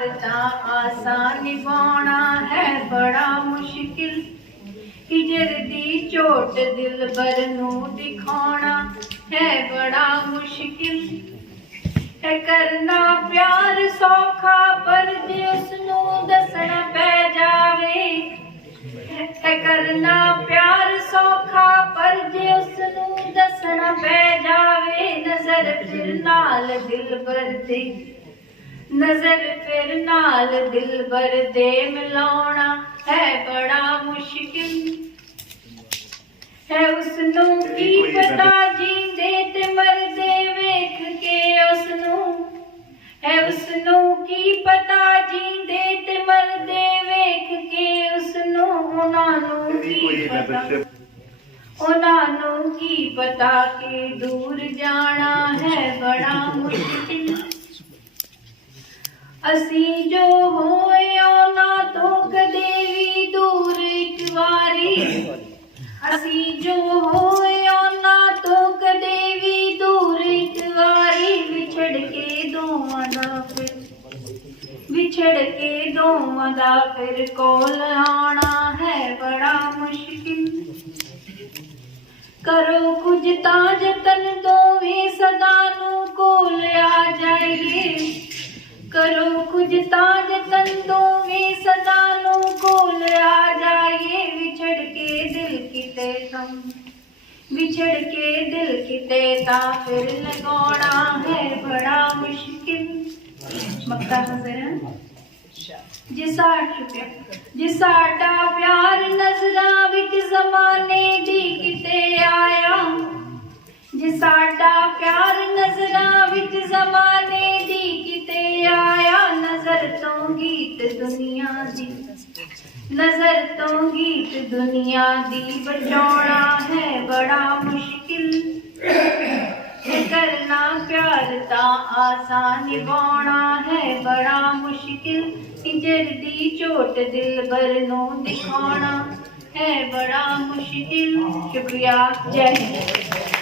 ਪਿਆਰ ਤਾਂ ਆਸਾਨ ਨਿਭਾਉਣਾ ਹੈ ਬੜਾ ਮੁਸ਼ਕਿਲ। ਹਿਜਰ ਦੀ ਝੋਟ ਦਿਲਬਰ ਨੂੰ ਦਿਖਾਉਣਾ ਹੈ ਬੜਾ ਮੁਸ਼ਕਿਲ। ਹੈ ਕਰਨਾ ਪਿਆਰ ਸੌਖਾ, ਪਰ ਜੇ ਉਸ ਨੂੰ ਦੱਸਣਾ ਪੈ ਜਾਵੇ। ਹੈ ਕਰਨਾ ਪਿਆਰ ਸੌਖਾ, ਪਰ ਜੇ ਉਸ ਨੂੰ ਦੱਸਣਾ ਪੈ ਜਾਵੇ। ਨਜ਼ਰ ਫਿਰ ਨਾਲ ਦਿਲਬਰ ਦੇ ਨਜ਼ਰ ਫਿਰ ਨਾਲ ਦਿਲਬਰ ਦੇ ਮਿਲਾਉਣਾ ਹੈ ਬੜਾ ਮੁਸ਼ਕਿਲ। ਹੈ ਉਸ ਨੂੰ ਕੀ ਪਤਾ ਜੀਂਦੇ ਤੇ ਮਰਦੇ ਵੇਖ ਕੇ ਉਸ ਨੂੰ ਹੈ ਉਸ ਨੂੰ ਕੀ ਪਤਾ ਜੀਂਦੇ ਤੇ ਮਰਦੇ ਵੇਖ ਕੇ ਉਸ ਨੂੰ ਉਹਨਾਂ ਨੂੰ ਕੀ ਪਤਾ। ਉਹਨਾਂ ਨੂੰ ਕੀ ਪਤਾ ਕਿ ਦੂਰ ਜਾਣਾ ਹੈ ਬੜਾ ਮੁਸ਼ਕਿਲ। ਅਸੀਂ ਜੋ ਹੋਇਓ ਨਾ ਤੋਂ ਕਦੇ ਵੀ ਦੂਰ ਇੱਕ ਵਾਰੀ। ਅਸੀਂ ਜੋ ਹੋਏ ਉਹਨਾਂ ਤੋਂ ਕਦੇ ਵੀ ਦੂਰ ਇੱਕ ਵਾਰੀ। ਵਿਛੜ ਕੇ ਦੋਵਾਂ ਦਾ ਫਿਰ ਵਿਛੜ ਕੇ ਦੋਵਾਂ ਦਾ ਫਿਰ ਕੋਲ ਆਣਾ ਹੈ ਬੜਾ ਮੁਸ਼ਕਿਲ। ਕਰੋ ਕੁਝ ਤਾਂ ਜਤਨ ਦੋਵੇਂ ਸਦਾ ਨੂੰ ਕੋਲ ਆ ਜਾਈਏ ਕਰੋ ਕੁਝ ਤਾਂ ਜਤਨ ਦੋਵੇਂ ਸਦਾ ਨੂੰ ਕੋਲ ਆ ਜਾਈਏ। ਵਿਛੜ ਕੇ ਦਿਲ ਕਿਤੇ ਤਮ ਵਿਛੜ ਕੇ ਦਿਲ ਕਿਤੇ ਤਾਂ ਫਿਰ ਲਗਾਉਣਾ ਹੈ ਬੜਾ ਮੁਸ਼ਕਿਲ। ਮੱਕਾ ਜੇ ਸਾਡਾ ਜੇ ਸਾਡਾ ਪਿਆਰ ਨਜ਼ਰਾਂ ਵਿੱਚ ਜ਼ਮਾਨੇ ਦੀ ਕਿਤੇ ਆਇਆ। ਜੇ ਸਾਡਾ ਪਿਆਰ ਨਜ਼ਰਾਂ ਵਿੱਚ ਜ਼ਮਾਨੇ ਨਜ਼ਰ ਤੋਂ ਗੀਤ ਦੁਨੀਆ ਦੀ ਨਜ਼ਰ ਤੋਂ ਗੀਤ ਦੁਨੀਆ ਦੀ ਬਚਾਉਣਾ ਹੈ ਬੜਾ ਮੁਸ਼ਕਿਲ ਇਹ ਕਰਨਾ ਪਿਆਰ ਤਾਂ ਆਸਾਨ ਨਿਭਾਉਣਾ ਹੈ ਬੜਾ ਮੁਸ਼ਕਿਲ ਹਿਜਰ ਦੀ ਝੋਟ ਦਿਲਬਰ ਨੂੰ ਦਿਖਾਉਣਾ ਹੈ ਬੜਾ ਮੁਸ਼ਕਿਲ ਸ਼ੁਕਰੀਆ ਜੈ ਹਿੰਦ